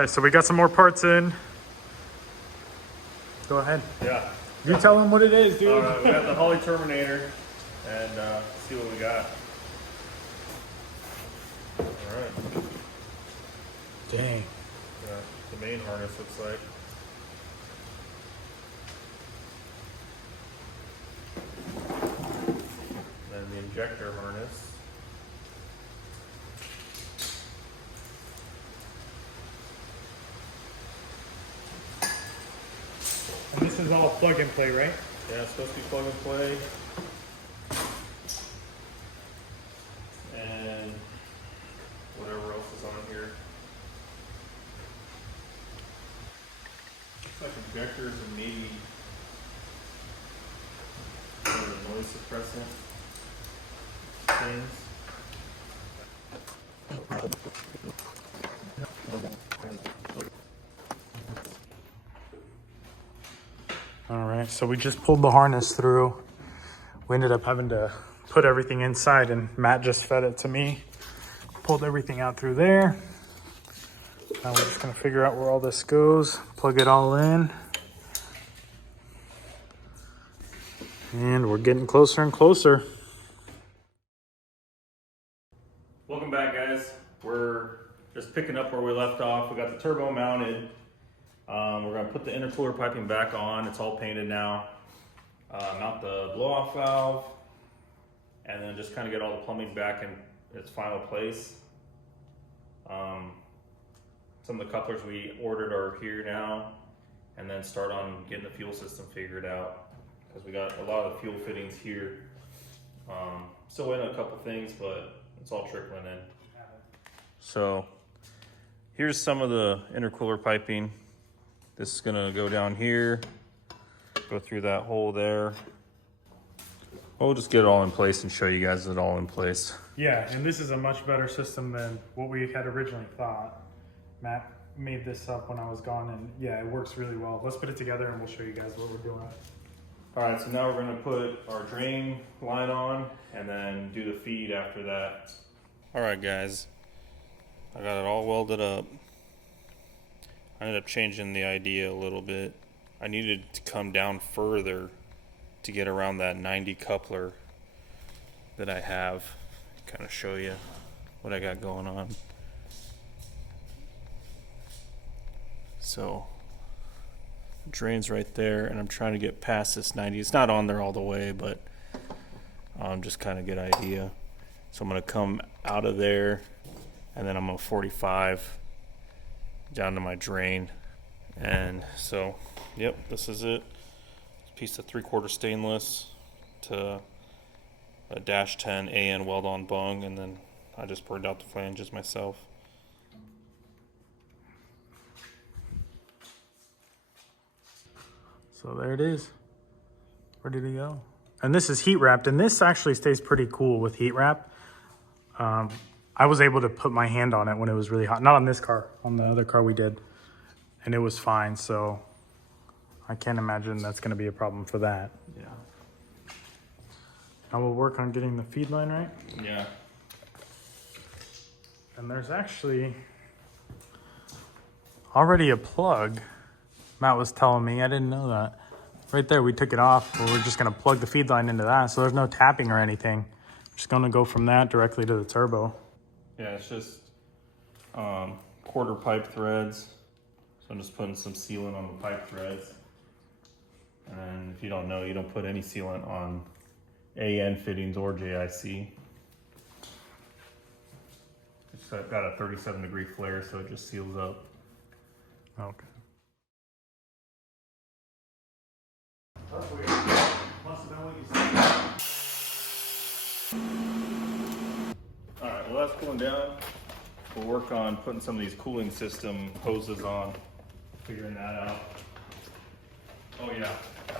right, so we got some more parts in. Go ahead. Yeah. You tell them what it is, dude. All right, we got the Holly Terminator, and see what we got. All right. Dang. Yeah, the main harness looks like. Then the injector harness. And this is all plug and play, right? Yeah, it's supposed to be plug and play. And whatever else is on here. Looks like injectors and maybe one of the noise suppressant things. All right, so we just pulled the harness through. We ended up having to put everything inside, and Matt just fed it to me. Pulled everything out through there. Now we're just gonna figure out where all this goes, plug it all in. And we're getting closer and closer. Welcome back, guys. We're just picking up where we left off. We got the turbo mounted. We're gonna put the intercooler piping back on. It's all painted now. Mount the blow-off valve, and then just kind of get all the plumbing back in its final place. Some of the couplers we ordered are here now, and then start on getting the fuel system figured out, because we got a lot of the fuel fittings here. Still waiting on a couple things, but it's all trickling in. So here's some of the intercooler piping. This is gonna go down here, go through that hole there. We'll just get it all in place and show you guys it all in place. Yeah, and this is a much better system than what we had originally thought. Matt made this up when I was gone, and yeah, it works really well. Let's put it together and we'll show you guys what we're doing. All right, so now we're gonna put our drain line on and then do the feed after that. All right, guys, I got it all welded up. I ended up changing the idea a little bit. I needed to come down further to get around that 90 coupler that I have. Kind of show you what I got going on. So, drain's right there, and I'm trying to get past this 90. It's not on there all the way, but just kind of get idea. So I'm gonna come out of there, and then I'm gonna 45 down to my drain. And so, yep, this is it. Piece of 3/4 stainless to a -10 AN weld-on bung, and then I just burned out the flanges myself. So there it is. Ready to go. And this is heat wrapped, and this actually stays pretty cool with heat wrap. I was able to put my hand on it when it was really hot. Not on this car, on the other car we did. And it was fine, so I can't imagine that's gonna be a problem for that. Yeah. Now we'll work on getting the feed line right. Yeah. And there's actually already a plug. Matt was telling me, I didn't know that. Right there, we took it off, but we're just gonna plug the feed line into that, so there's no tapping or anything. Just gonna go from that directly to the turbo. Yeah, it's just quarter pipe threads. So I'm just putting some sealant on the pipe threads. And if you don't know, you don't put any sealant on AN fittings or JIC. It's got a 37-degree flare, so it just seals up. Okay. That's weird. Must have been what you said. Alright, well that's cooling down. We'll work on putting some of these cooling system hoses on, figuring that out. Oh yeah,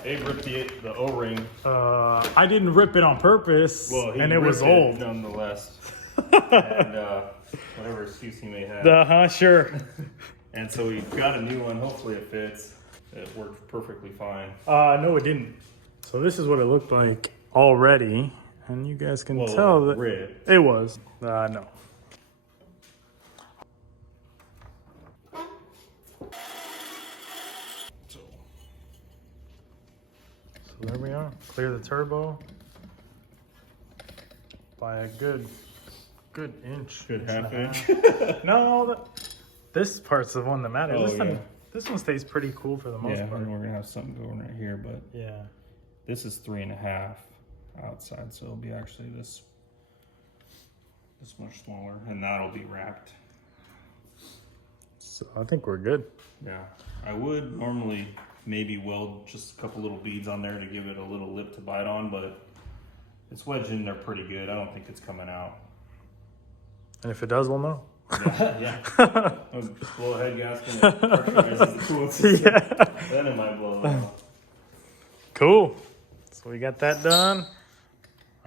Dave ripped the O-ring. I didn't rip it on purpose, and it was old. Nonetheless. And whatever excuse he may have. Sure. And so we got a new one, hopefully it fits. It worked perfectly fine. No, it didn't. So this is what it looked like already, and you guys can tell that it was. No. So there we are. Clear the turbo by a good inch. Good half inch. No, this part's the one that matters. Oh, This one stays pretty cool for the most Yeah, part. and we're gonna have something going right here, but Yeah. this is 3.5 outside, so it'll be actually this much smaller, and that'll be wrapped. So I think we're good. Yeah, I would normally maybe weld just a couple little beads on there to give it a little lip to bite on, but it's wedged in there pretty good. I don't think it's coming out. And if it does, we'll know. Yeah. I'll just blow a head gasket and pressurize the coolant system. Yeah. Then it might blow out. Cool. So we got that done.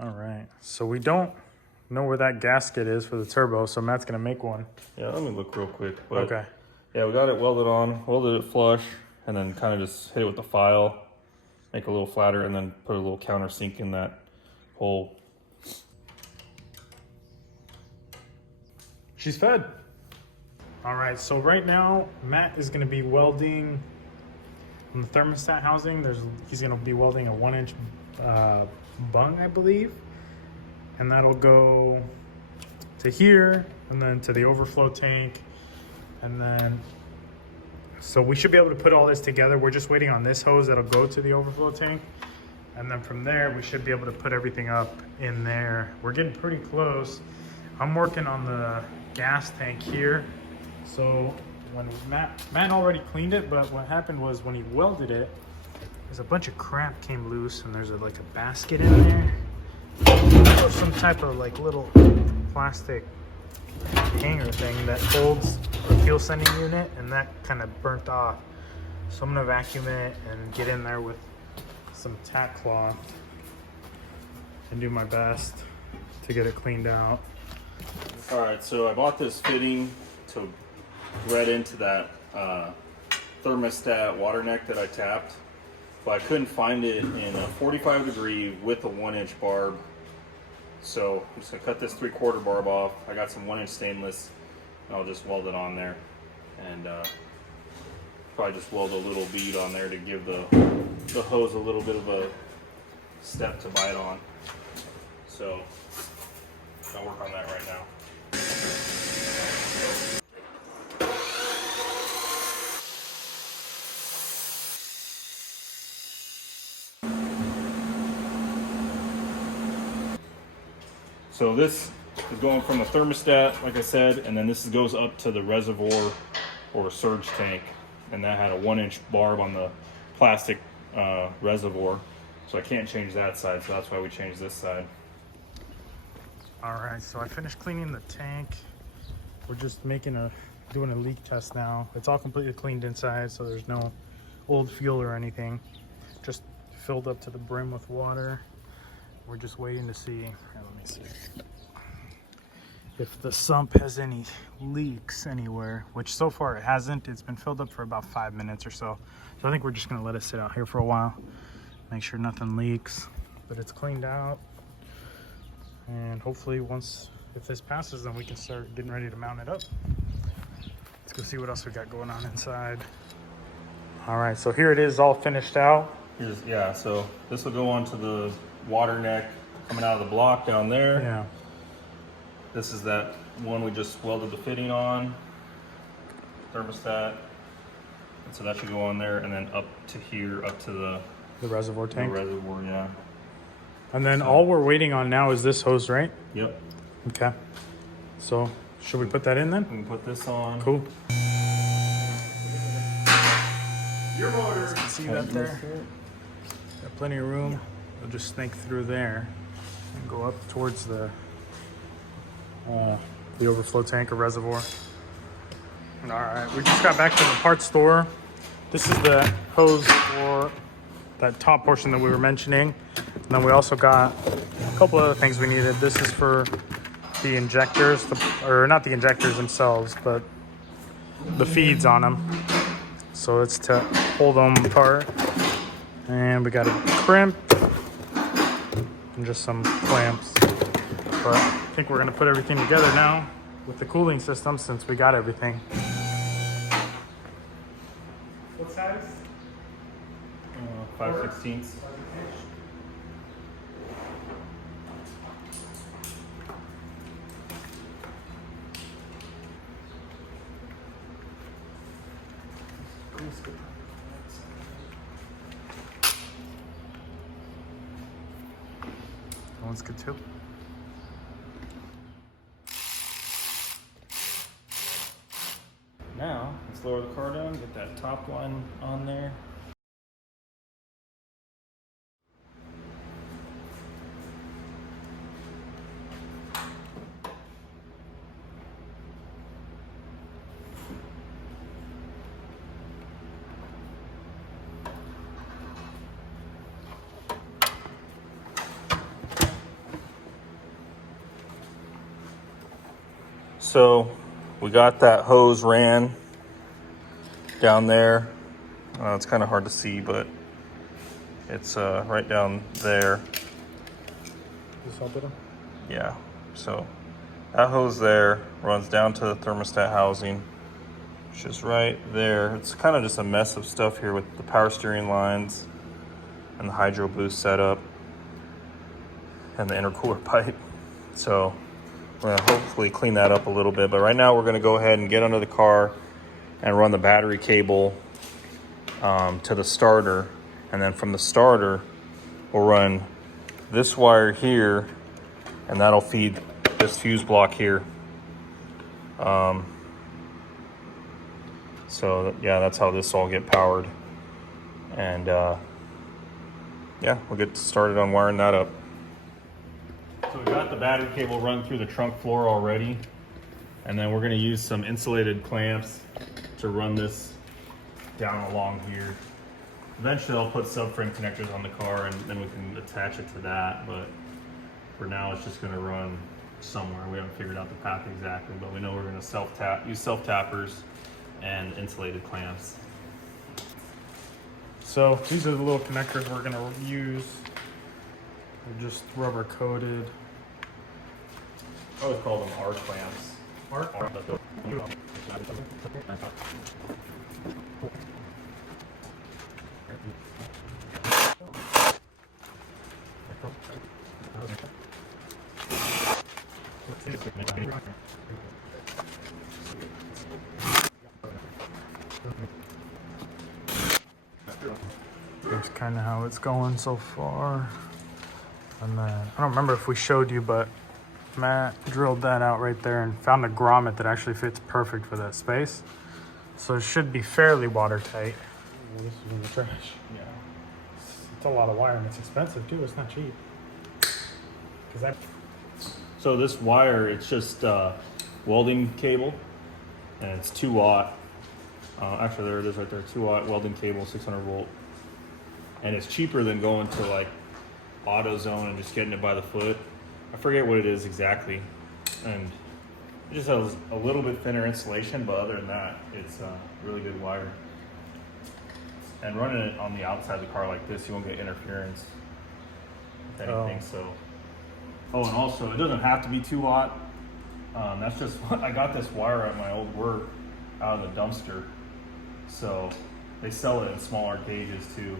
All right. So we don't know where that gasket is for the turbo, so Matt's gonna make one. Yeah, let me look real quick. But Okay. yeah, we got it welded on, welded it flush, and then kind of just hit it with the file, make it a little flatter, and then put a little countersink in that hole. She's fed. All right, so right now, Matt is gonna be welding on the thermostat housing. He's gonna be welding a 1-inch bung, I believe. And that'll go to here, and then to the overflow tank. And then, so we should be able to put all this together. We're just waiting on this hose that'll go to the overflow tank. And then from there, we should be able to put everything up in there. We're getting pretty close. I'm working on the gas tank here. So when Matt already cleaned it, but what happened was when he welded it, there's a bunch of crap came loose, and there's like a basket in there. Or some type of like little plastic hanger thing that holds the fuel sending unit, and that kind of burnt off. So I'm gonna vacuum it and get in there with some tack cloth and do my best to get it cleaned out. All right, so I bought this fitting to thread into that thermostat water neck that I tapped, but I couldn't find it in a 45 degree with a 1-inch barb. So I'm just gonna cut this 3/4 barb off. I got some 1-inch stainless, and I'll just weld it on there, and probably just weld a little bead on there to give the hose a little bit of a step to bite on. So I'll work on that right now. So this is going from the thermostat, like I said, and then this goes up to the reservoir or surge tank, and that had a 1-inch barb on the plastic reservoir, so I can't change that side, so that's why we changed this side. All right, so I finished cleaning the tank. We're just doing a leak test now. It's all completely cleaned inside, so there's no old fuel or anything. Just filled up to the brim with water. We're just waiting to see, here, let me see, if the sump has any leaks anywhere, which so far it hasn't. It's been filled up for about 5 minutes or so. So I think we're just gonna let it sit out here for a while, make sure nothing leaks, but it's cleaned out. And hopefully if this passes, then we can start getting ready to mount it up. Let's go see what else we got going on inside. All right, so here it is all finished out. So this will go onto the water neck coming out of the block down there. Yeah. This is that one we just welded the fitting on, thermostat. And so that should go on there, and then up to here, up to The reservoir tank. the reservoir, yeah. And then all we're waiting on now is this hose, right? Yep. Okay. So should we put that in then? We can put this on. Cool. Your motor. See that there? Got plenty of room. We'll just snake through there and go up towards the overflow tank or reservoir. All right, we just got back to the parts store. This is the hose for that top portion that we were mentioning. And then we also got a couple other things we needed. This is for the injectors, or not the injectors themselves, but the feeds on them. So it's to hold them apart. And we got a crimp and just some clamps. But I think we're gonna put everything together now with the cooling system since we got everything. What size? 5/16. That one's good too. Now, let's lower the car down, get that top line on there. So we got that hose ran down there. It's kind of hard to see, but it's right down there. Just help it. Yeah, so that hose there runs down to the thermostat housing, which is right there. It's kind of just a mess of stuff here with the power steering lines and the hydro boost setup and the intercooler pipe. So we're gonna hopefully clean that up a little bit, but right now we're gonna go ahead and get under the car and run the battery cable to the starter, and then from the starter we'll run this wire here, and that'll feed this fuse block here. So yeah, that's how this all get powered, and yeah, we'll get started on wiring that up. So we got the battery cable run through the trunk floor already, and then we're going to use some insulated clamps to run this down along here. Eventually I'll put subframe connectors on the car and then we can attach it to that, but for now it's just going to run somewhere. We haven't figured out the path exactly, but we know we're going to use self-tappers and insulated clamps. So these are the little connectors we're gonna use. They're just rubber coated. I always call them R clamps. That's kind of how it's going so far. And then, I don't remember if we showed you, but Matt drilled that out right there and found a grommet that actually fits perfect for that space. So it should be fairly watertight. This is in the trash. Yeah. It's a lot of wire and it's expensive too. It's not cheap. So this wire, it's just welding cable, and it's 2 watt. Actually, there it is right there, 2 watt welding cable, 600 volt. And it's cheaper than going to like AutoZone and just getting it by the foot. I forget what it is exactly. And it just has a little bit thinner insulation, but other than that, it's really good wire. And running it on the outside of the car like this, you won't get interference with anything. So, oh, and also it doesn't have to be 2 watt. That's just, I got this wire at my old work out of the dumpster. So they sell it in smaller gauges too,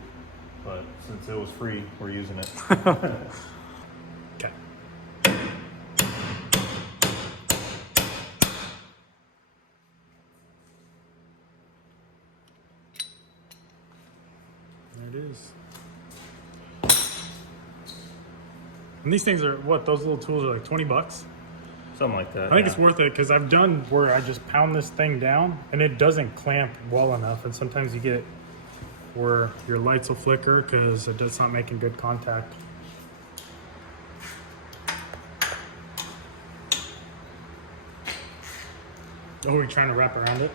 but since it was free, we're using it. Okay. There it is. And these things are what? Those little tools are like 20 bucks? Something like that. I think it's worth it because I've done where I just pound this thing down and it doesn't clamp well enough. And sometimes you get where your lights will flicker because it does not making good contact. Oh, are we trying to wrap around it?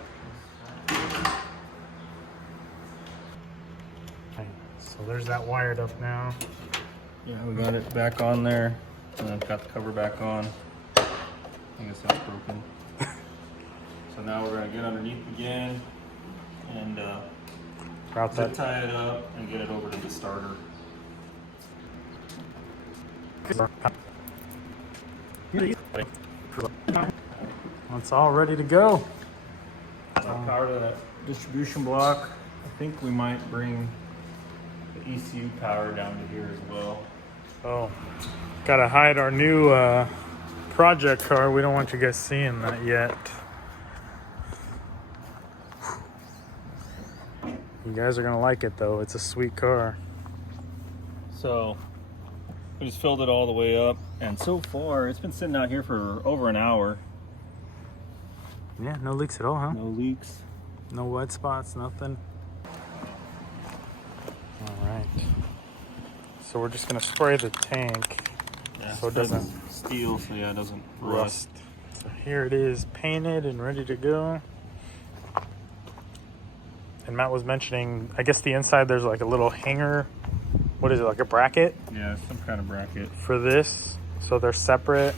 Okay, so there's that wired up now. Yeah, we got it back on there, and I've got the cover back on. I think it's not broken. So now we're gonna get underneath again and Route zip that. tie it up and get it over to the starter. It's all ready to go. Power to that distribution block. I think we might bring the ECU power down to here as well. Oh, gotta hide our new project car. We don't want you guys seeing that yet. You guys are gonna like it though. It's a sweet car. So we just filled it all the way up, and so far it's been sitting out here for over an hour. Yeah, no leaks at all, huh? No leaks. No wet spots, nothing. All right. So we're just gonna spray the tank so it doesn't steel, so yeah, it doesn't rust. So here it is, painted and ready to go. And Matt was mentioning, I guess the inside there's like a little hanger. What is it, like a bracket? Yeah, some kind of bracket. For this, so they're separate.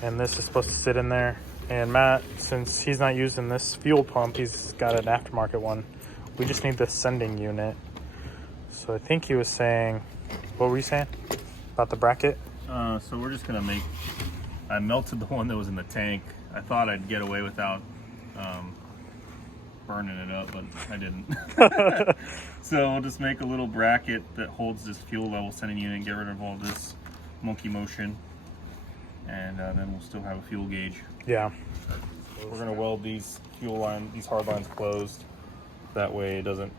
And this is supposed to sit in there. And Matt, since he's not using this fuel pump, he's got an aftermarket one. We just need the sending unit. So I think he was saying, what were you saying about the bracket? So we're just gonna I melted the one that was in the tank. I thought I'd get away without burning it up, but I didn't. So we'll just make a little bracket that holds this fuel level sending unit and get rid of all this monkey motion. And then we'll still have a fuel gauge. Yeah. We're gonna weld these these hard lines closed. That way it doesn't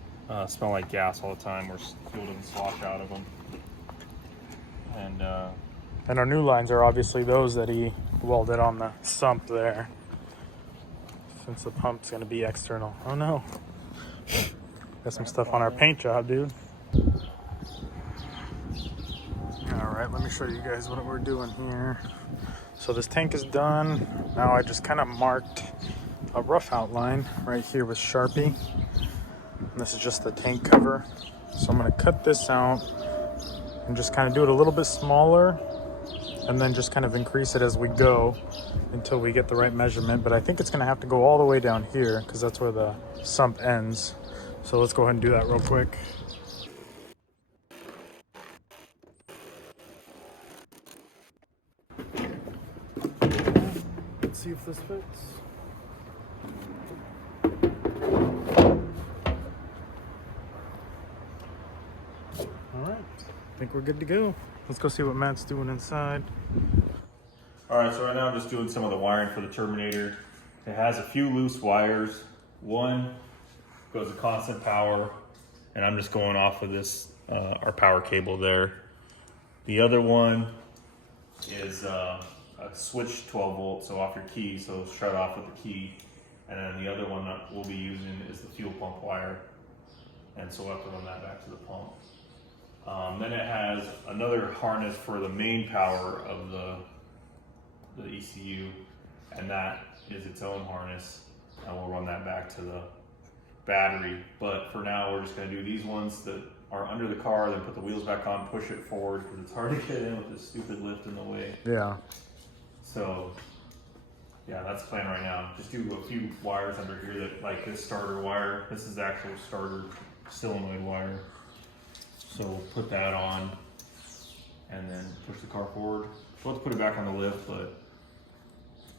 smell like gas all the time, or fuel doesn't slosh out of them. And our new lines are obviously those that he welded on the sump there, since the pump's gonna be external. Oh no. Got some stuff on our paint job, dude. All right, let me show you guys what we're doing here. So this tank is done. Now I just kind of marked a rough outline right here with Sharpie. And this is just the tank cover. So I'm gonna cut this out and just kind of do it a little bit smaller, and then just kind of increase it as we go until we get the right measurement. But I think it's gonna have to go all the way down here because that's where the sump ends. So let's go ahead and do that real quick. Let's see if this fits. All right, I think we're good to go. Let's go see what Matt's doing inside. All right, so right now I'm just doing some of the wiring for the Terminator. It has a few loose wires. One goes to constant power, and I'm just going off of this, our power cable there. The other one is a switch 12 volt, so off your key, so shut off with the key. And then the other one that we'll be using is the fuel pump wire. And so we'll have to run that back to the pump. Then it has another harness for the main power of the ECU, and that is its own harness, and we'll run that back to the battery. But for now, we're just going to do these ones that are under the car, then put the wheels back on, push it forward, because it's hard to get in with this stupid lift in the way. Yeah. So yeah, that's the plan right now. Just do a few wires under here, that like this starter wire. This is the actual starter solenoid wire. So we'll put that on and then push the car forward. We'll have to put it back on the lift, but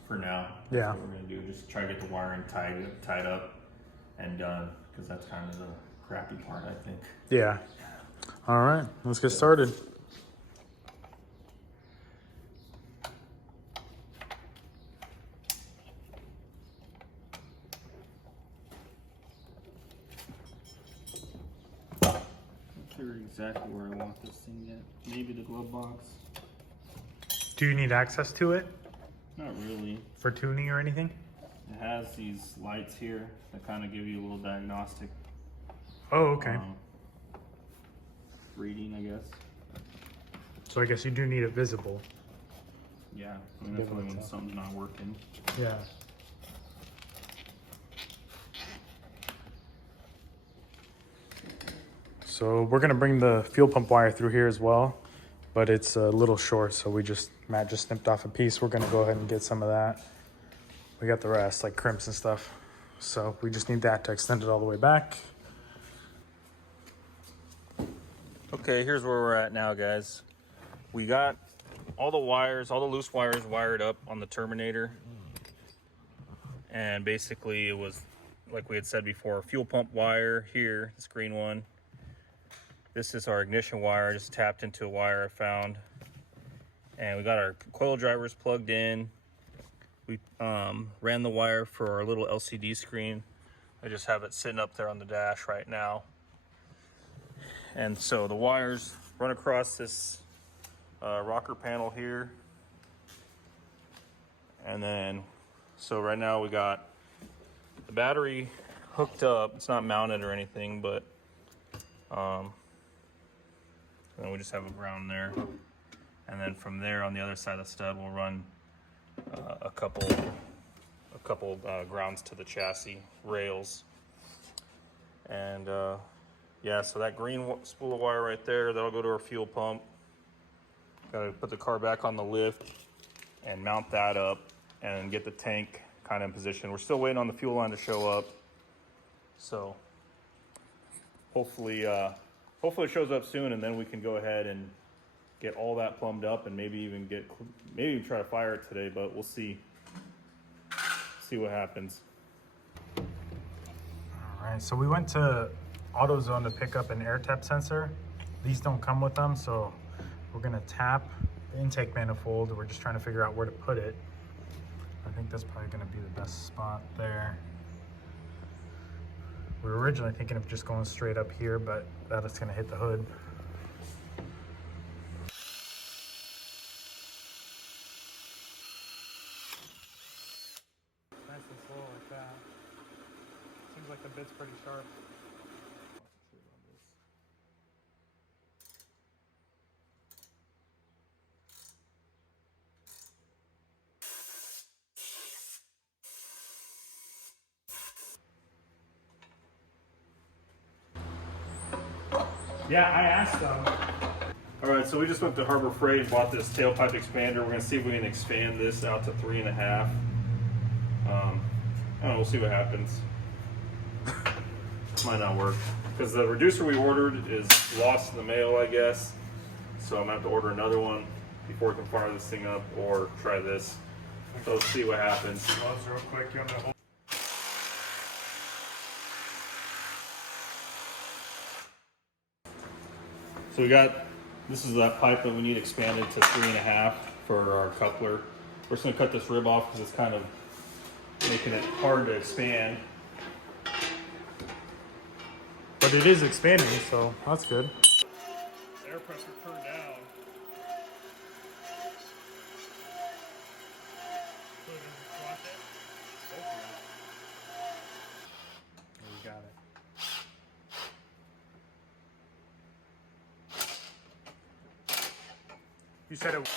for now, that's what we're gonna do. Just try to get the wiring tied up and done, because that's kind of the crappy part, I think. Yeah. All right, let's get started. Exactly where I want this thing yet. Maybe the glove box. Do you need access to it? Not really. For tuning or anything? It has these lights here that kind of give you a little diagnostic. Oh, okay. Reading, I guess. So I guess you do need it visible. Yeah, I mean, definitely when something's not working. Yeah. So we're gonna bring the fuel pump wire through here as well, but it's a little short, so Matt just snipped off a piece. We're gonna go ahead and get some of that. We got the rest, like crimps and stuff. So we just need that to extend it all the way back. Okay, here's where we're at now, guys. We got all the wires, all the loose wires wired up on the Terminator. And basically it was, like we had said before, fuel pump wire here, this green one. This is our ignition wire. I just tapped into a wire I found. And we got our coil drivers plugged in. We ran the wire for our little LCD screen I just have it sitting up there on the dash right now. And so the wires run across this rocker panel here. And then, so right now we got the battery hooked up. It's not mounted or anything, but and then we just have a ground there. And then from there on the other side of the stud, we'll run a couple grounds to the chassis rails. And yeah, so that green spool of wire right there, that'll go to our fuel pump. Got to put the car back on the lift and mount that up and get the tank kind of in position. We're still waiting on the fuel line to show up. So hopefully it shows up soon, and then we can go ahead and get all that plumbed up and maybe even try to fire it today, but we'll see what happens. All right, so we went to AutoZone to pick up an air tap sensor. These don't come with them, so we're gonna tap the intake manifold. We're just trying to figure out where to put it. I think that's probably gonna be the best spot there. We were originally thinking of just going straight up here, but that is gonna hit the hood. Nice and slow like that. Seems like the bit's pretty sharp. Yeah, I asked them. All right, so we just went to Harbor Freight and bought this tailpipe expander. We're gonna see if we can expand this out to 3.5. I don't know, we'll see what happens. Might not work, because the reducer we ordered is lost in the mail, I guess. So I'm gonna have to order another one before we can fire this thing up, or try this. So let's see what happens. Gloves real quick, you want me to hold? So we got, this is that pipe that we need expanded to 3.5 for our coupler. We're just gonna cut this rib off because it's kind of making it hard to expand. But it is expanding, so that's good. Air pressure turned down. We got it. You said it.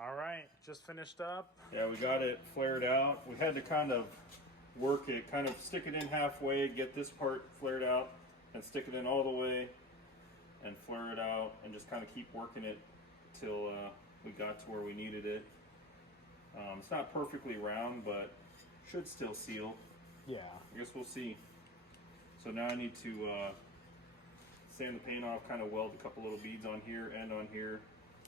All right, just finished up. Yeah, we got it flared out. We had to kind of work it, kind of stick it in halfway, get this part flared out, and stick it in all the way, and flare it out, and just kind of keep working it till we got to where we needed it. It's not perfectly round, but should still seal. Yeah. I guess we'll see. So now I need to sand the paint off, kind of weld a couple little beads on here and on here,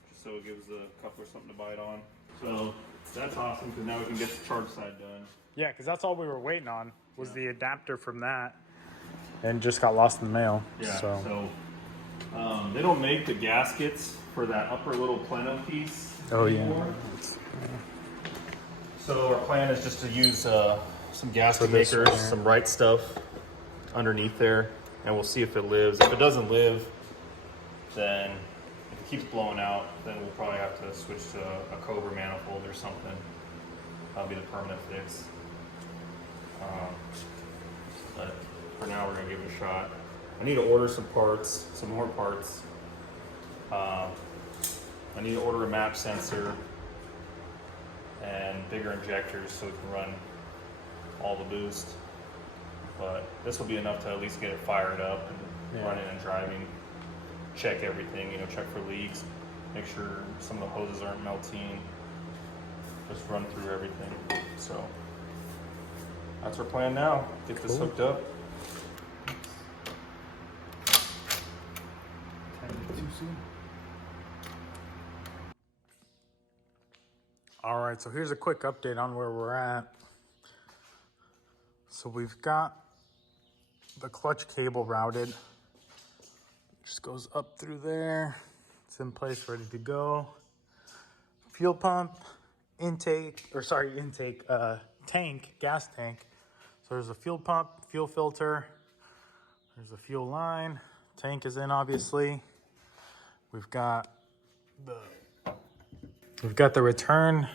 just so it gives the coupler something to bite on. So that's awesome, because now we can get the charge side done. Yeah, because that's all we were waiting on was the adapter from that, and just got lost in the mail. Yeah, So they don't make the gaskets for that upper little plenum piece anymore. So our plan is just to use some gasket this makers, one here. some right stuff underneath there, and we'll see if it lives. If it doesn't live, then if it keeps blowing out, then we'll probably have to switch to a Cobra manifold or something. That'll be the permanent fix. But for now, we're gonna give it a shot. I need to order some parts, some more parts. I need to order a map sensor and bigger injectors so we can run all the boost. But this will be enough to at least get it fired up and running and driving. Check everything, check for leaks, make sure some of the hoses aren't melting. Just run through everything. So that's our plan now. Get this hooked up. all right, so here's a quick update on where we're at. So we've got the clutch cable routed. Just goes up through there. It's in place, ready to go. Fuel pump, tank, gas tank. So there's a fuel pump, fuel filter. There's a fuel line. Tank is in, obviously. We've got the return,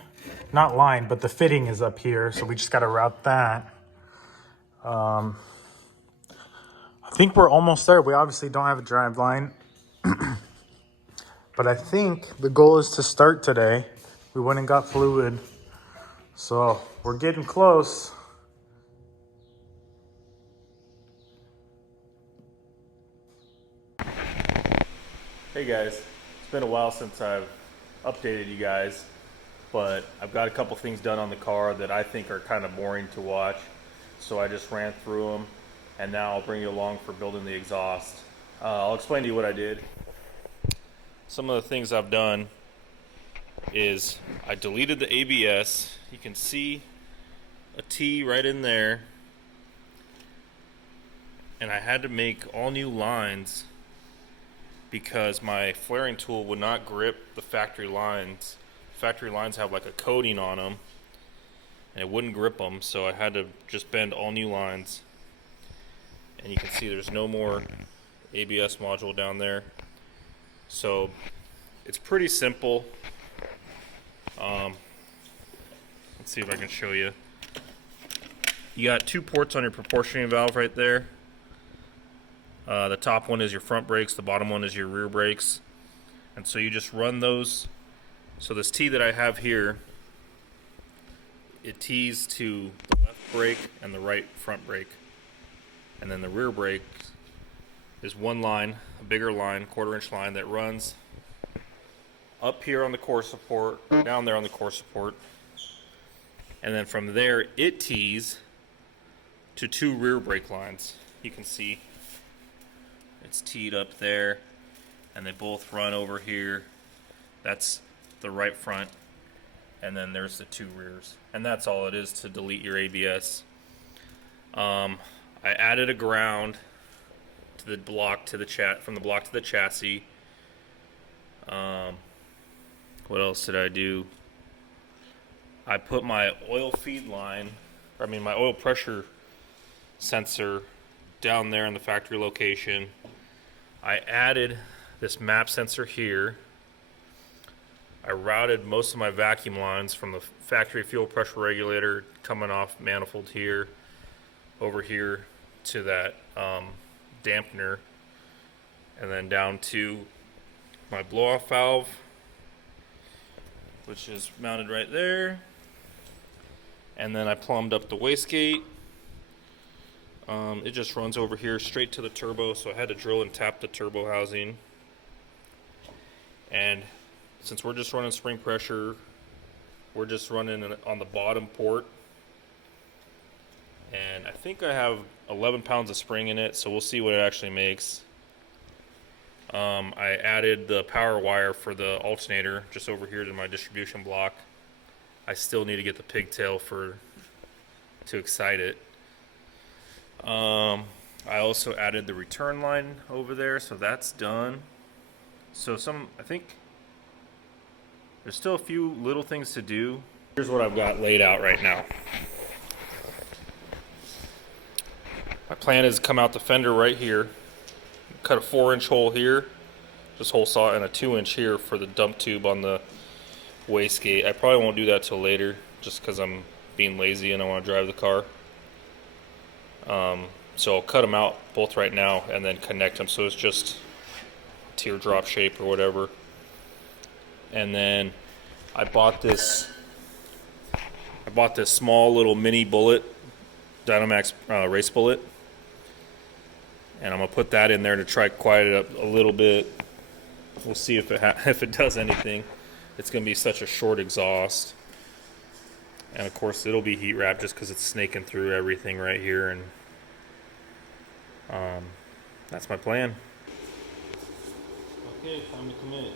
not line, but the fitting is up here. So we just got to route that. I think we're almost there. We obviously don't have a drive line. But I think the goal is to start today. We went and got fluid. So we're getting close. Hey guys, it's been a while since I've updated you guys, but I've got a couple things done on the car that I think are kind of boring to watch. So I just ran through them, and now I'll bring you along for building the exhaust. I'll explain to you what I did. Some of the things I've done is I deleted the ABS. You can see a T right in there, and I had to make all new lines because my flaring tool would not grip the factory lines. Factory lines have like a coating on them, and it wouldn't grip them, so I had to just bend all new lines. And you can see there's no more ABS module down there. So it's pretty simple. Let's see if I can show you. You got 2 ports on your proportioning valve right there. The top one is your front brakes, the bottom one is your rear brakes. And so you just run those. So this T that I have here, it T's to the left brake and the right front brake. And then the rear brake is one line, a bigger line, 1/4-inch line that runs up here on the core support, or down there on the core support. And then from there, it T's to 2 rear brake lines. You can see it's teed up there, and they both run over here. That's the right front, and then there's the 2 rears. And that's all it is to delete your ABS. I added a ground to the block to the from the block to the chassis. What else did I do? I put my oil feed line, my oil pressure sensor down there in the factory location. I added this map sensor here. I routed most of my vacuum lines from the factory fuel pressure regulator coming off manifold here over here to that dampener, and then down to my blow-off valve, which is mounted right there. And then I plumbed up the wastegate. It just runs over here straight to the turbo, so I had to drill and tap the turbo housing. And since we're just running spring pressure, we're just running on the bottom port. And I think I have 11 pounds of spring in it, so we'll see what it actually makes. I added the power wire for the alternator just over here to my distribution block. I still need to get the pigtail to excite it. I also added the return line over there, so that's done. So I think there's still a few little things to do. Here's what I've got laid out right now. My plan is to come out the fender right here, cut a 4-inch hole here, this hole saw, and a 2-inch here for the dump tube on the wastegate. I probably won't do that till later, just because I'm being lazy and I want to drive the car. So I'll cut them out both right now and then connect them so it's just teardrop shape or whatever. And then I bought this small little mini bullet, Dynamax race bullet, and I'm gonna put that in there to try to quiet it up a little bit. We'll see if it does anything. It's gonna be such a short exhaust, and of course it'll be heat wrapped just because it's snaking through everything right here, and that's my plan. Okay, time to commit.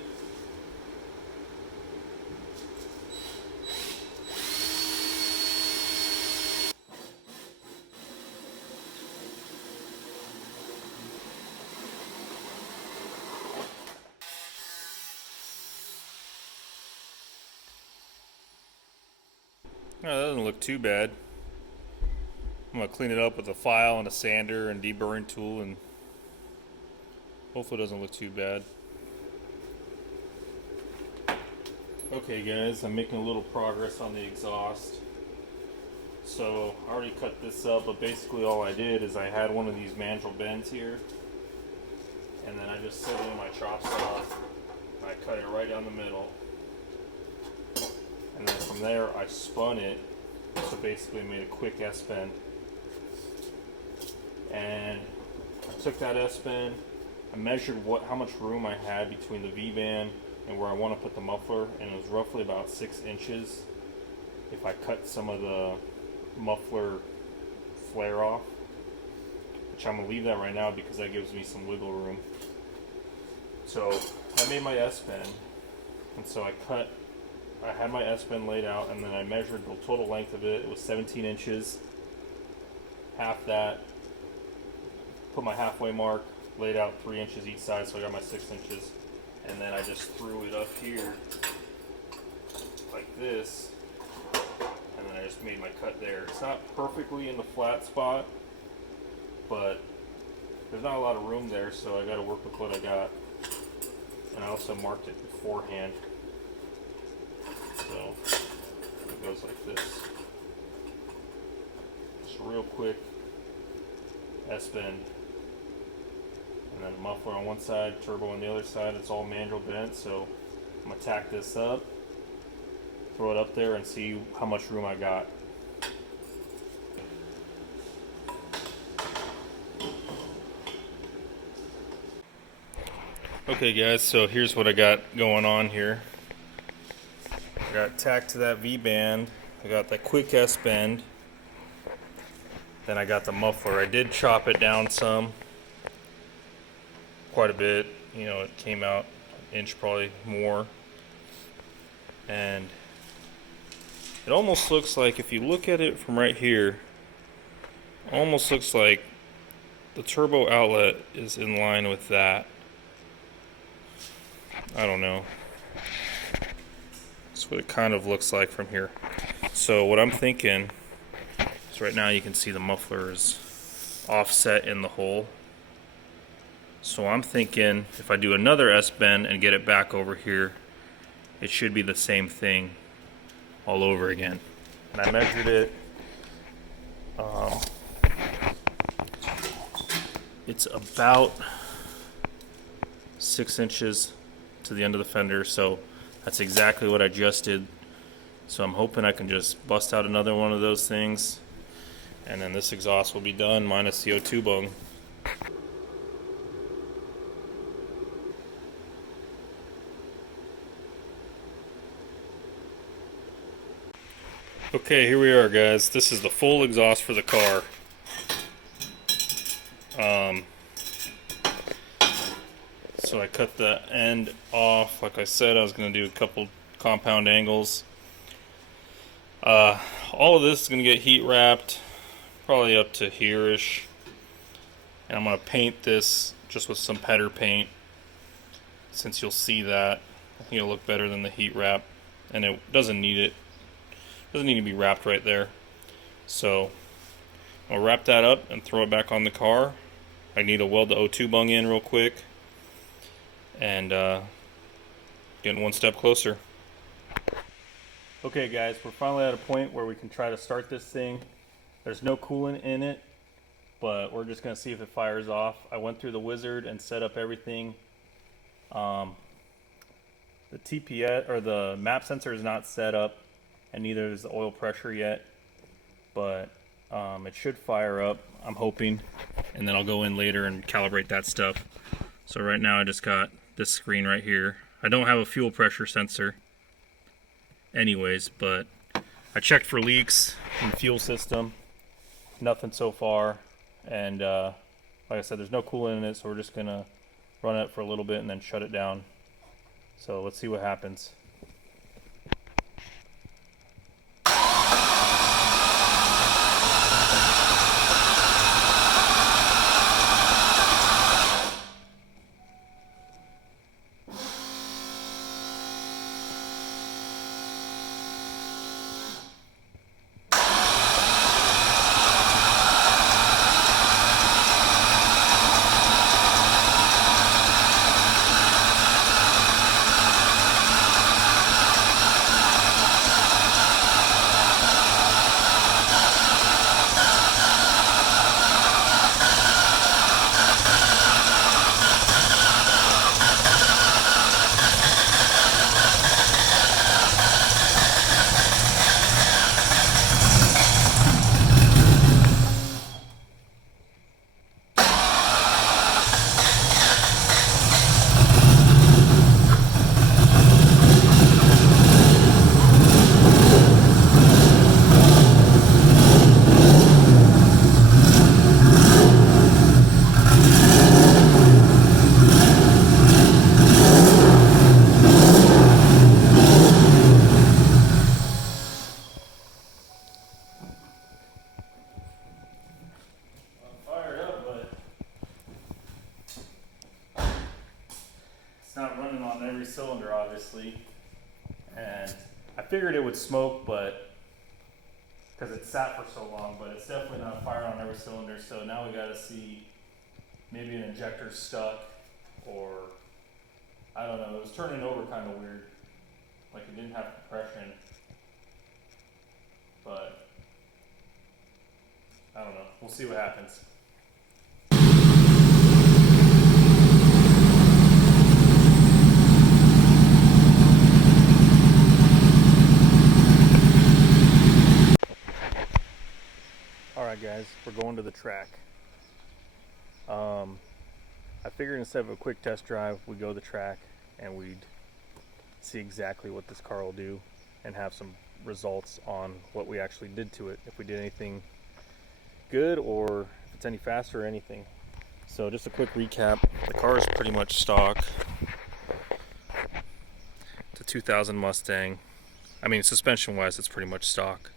No, that doesn't look too bad. I'm gonna clean it up with a file and a sander and deburring tool, and hopefully it doesn't look too bad. Okay guys, I'm making a little progress on the exhaust. So I already cut this up, but basically all I did is I had one of these mandrel bends here, and then I just set it in my chop saw. I cut it right down the middle, and then from there I spun it. So basically made a quick S-bend, and I took that S-bend, I measured how much room I had between the V-band and where I want to put the muffler, and it was roughly about 6 inches if I cut some of the muffler flare off, which I'm going to leave that right now because that gives me some wiggle room. So I made my S-bend, and so I had my S-bend laid out, and then I measured the total length of it. It was 17 inches, half that, put my halfway mark, laid out 3 inches each side, so I got my 6 inches, and then I just threw it up here like this, and then I just made my cut there. It's not perfectly in the flat spot, but there's not a lot of room there, so I got to work with what I got. And I also marked it beforehand, so it goes like this. Just a real quick S-bend, and then a muffler on one side, turbo on the other side. It's all mandrel bent, so I'm gonna tack this up, throw it up there, and see how much room I got. Okay guys, so here's what I got going on here. I got tacked to that V-band, I got that quick S-bend, then I got the muffler. I did chop it down some, quite a bit, you know, it came out an inch probably more. And it almost looks like, if you look at it from right here, almost looks like the turbo outlet is in line with that. I don't know. That's what it kind of looks like from here. So what I'm thinking is, right now you can see the muffler is offset in the hole. So I'm thinking if I do another S-bend and get it back over here, it should be the same thing all over again. And I measured it. It's about 6 inches to the end of the fender, so that's exactly what I just did. So I'm hoping I can just bust out another one of those things, and then this exhaust will be done minus the O2 bung. Okay, here we are guys. This is the full exhaust for the car. So I cut the end off. Like I said, I was going to do a couple compound angles. All of this is going to get heat wrapped, probably up to here-ish. And I'm going to paint this just with some petter paint, since you'll see that. I think it'll look better than the heat wrap, and it doesn't need it. Doesn't need to be wrapped right there. So I'll wrap that up and throw it back on the car. I need to weld the O2 bung in real quick, and getting one step closer. Okay guys, we're finally at a point where we can try to start this thing. There's no coolant in it, but we're just going to see if it fires off. I went through the wizard and set up everything. The TPS, or the map sensor, is not set up, and neither is the oil pressure yet, but it should fire up, I'm hoping, and then I'll go in later and calibrate that stuff. So right now I just got this screen right here. I don't have a fuel pressure sensor anyways, but I checked for leaks in the fuel system. Nothing so far, and like I said, there's no coolant in it, so we're just gonna run it for a little bit and then shut it down. So let's see what happens. cylinder, obviously, and I figured it would smoke, but because it sat for so long, but it's definitely not firing on every cylinder. So now we got to see, maybe an injector's stuck, or I don't know. It was turning over kind of weird, like it didn't have compression, but I don't know. We'll see what happens. Alright guys, we're going to the track. I figured instead of a quick test drive, we'd go to the track and we'd see exactly what this car will do and have some results on what we actually did to it, if we did anything good or if it's any faster or anything. So just a quick recap, the car is pretty much stock. It's a 2000 Mustang. I mean, suspension wise it's pretty much stock.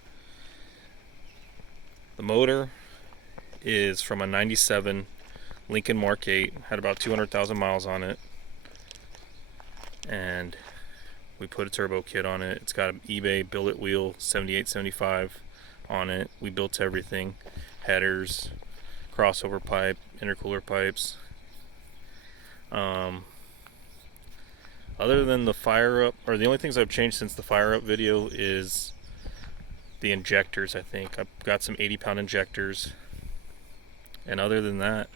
The motor is from a 97 Lincoln Mark 8, had about 200,000 miles on it, and we put a turbo kit on it. It's got an eBay billet wheel 7875 on it. We built everything, headers, crossover pipe, intercooler pipes. Other than the fire up, or the only things I've changed since the fire up video is the injectors. I think I've got some 80-pound injectors, and other than that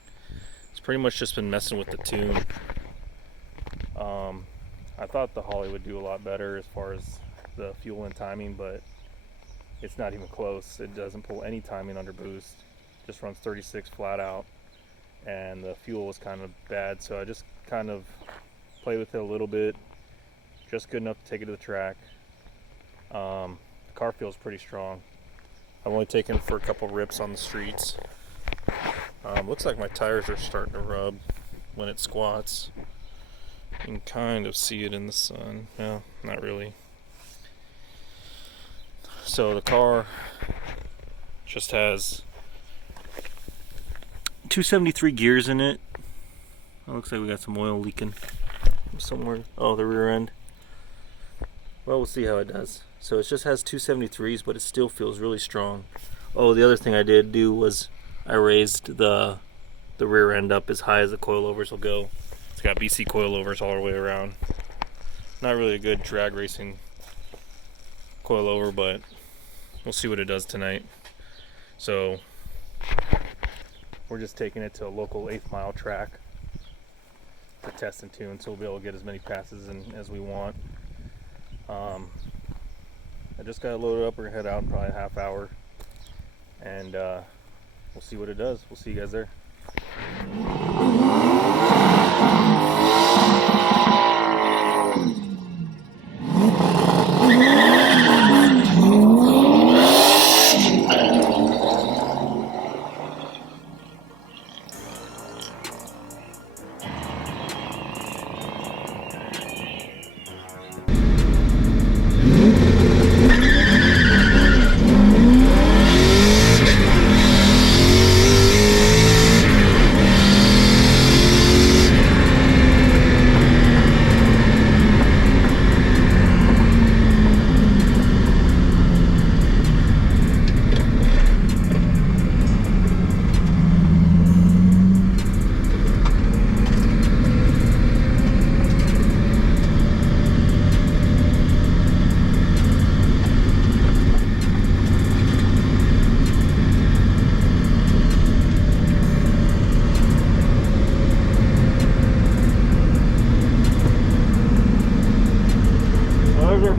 it's pretty much just been messing with the tune. I thought the Holly would do a lot better as far as the fuel and timing, but it's not even close. It doesn't pull any timing under boost, just runs 36 flat out, and the fuel was kind of bad, so I just kind of played with it a little bit, just good enough to take it to the track. The car feels pretty strong. I've only taken for a couple rips on the streets. Looks like my tires are starting to rub when it squats. You can kind of see it in the sun. No, not really. So the car just has 273 gears in it. It looks like we got some oil leaking somewhere. Oh, the rear end. Well, we'll see how it does. So it just has 273s, but it still feels really strong. Oh, the other thing I did do was I raised the rear end up as high as the coilovers will go. It's got BC coilovers all the way around. Not really a good drag racing coilover, but we'll see what it does tonight. So we're just taking it to a local 8th mile track to test and tune, so we'll be able to get as many passes in as we want. I just got it loaded up. We're gonna head out in probably a half hour, and we'll see what it does. We'll see you guys there.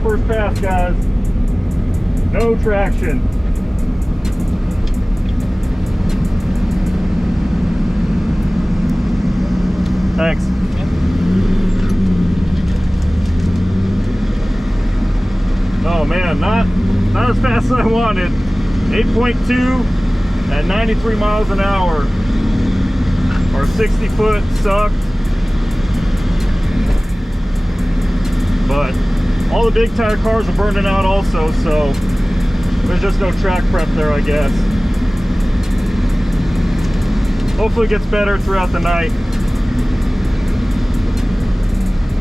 First pass, guys. No traction. Thanks. Oh man, not as fast as I wanted. 8.2 at 93 miles an hour. Our 60 foot sucked. But all the big tire cars are burning out also, so there's just no track prep there, I guess. Hopefully it gets better throughout the night.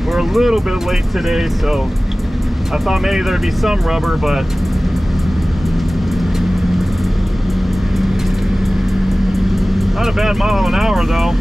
we're a little bit late today, so I thought maybe there'd be some rubber, but not a bad mile an hour though.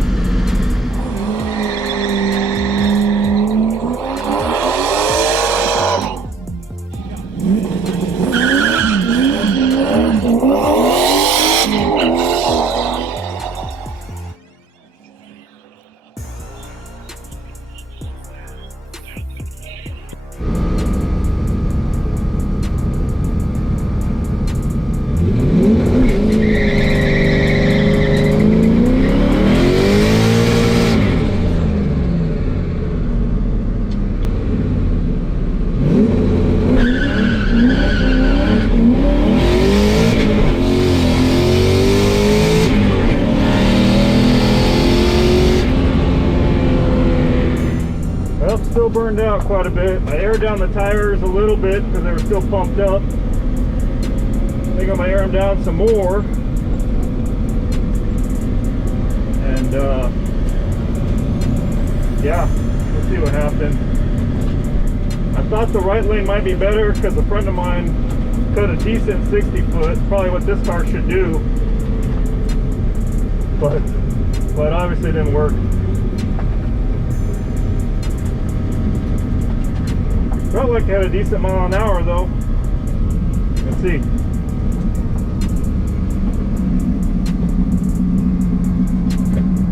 Still burned out quite a bit. I aired down the tires a little bit because they were still pumped up. I think I'm gonna air them down some more. And yeah, we'll see what happens. I thought the right lane might be better because a friend of mine cut a decent 60 foot, probably what this car should do. But obviously it didn't work. Felt like I had a decent mile an hour though. Let's see.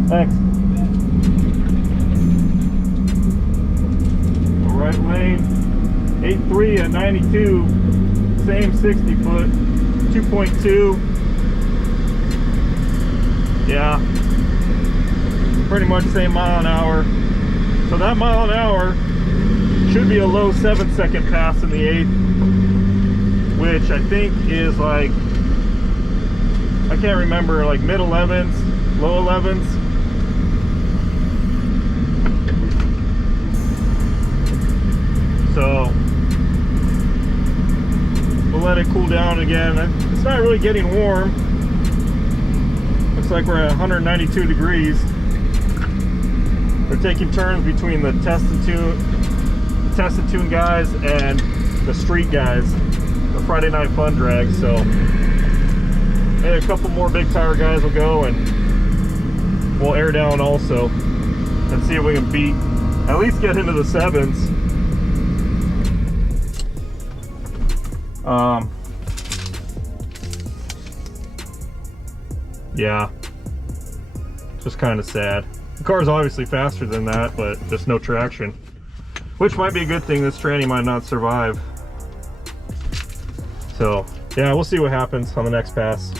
Thanks. Right lane, 8.3 at 92, same 60 foot, 2.2. Yeah, pretty much same mile an hour. So that mile an hour should be a low 7-second pass in the 8th, which I think is like, I can't remember, like mid 11s, low 11s. So we'll let it cool down again. It's not really getting warm. Looks like we're at 192 degrees. They're taking turns between the test and tune guys and the street guys, the Friday Night Fun drag. So maybe a couple more big tire guys will go and we'll air down also and see if we can beat, at least get into the 7s. Yeah, just kind of sad. The car's obviously faster than that, but just no traction, which might be a good thing. This tranny might not survive. So yeah, we'll see what happens on the next pass.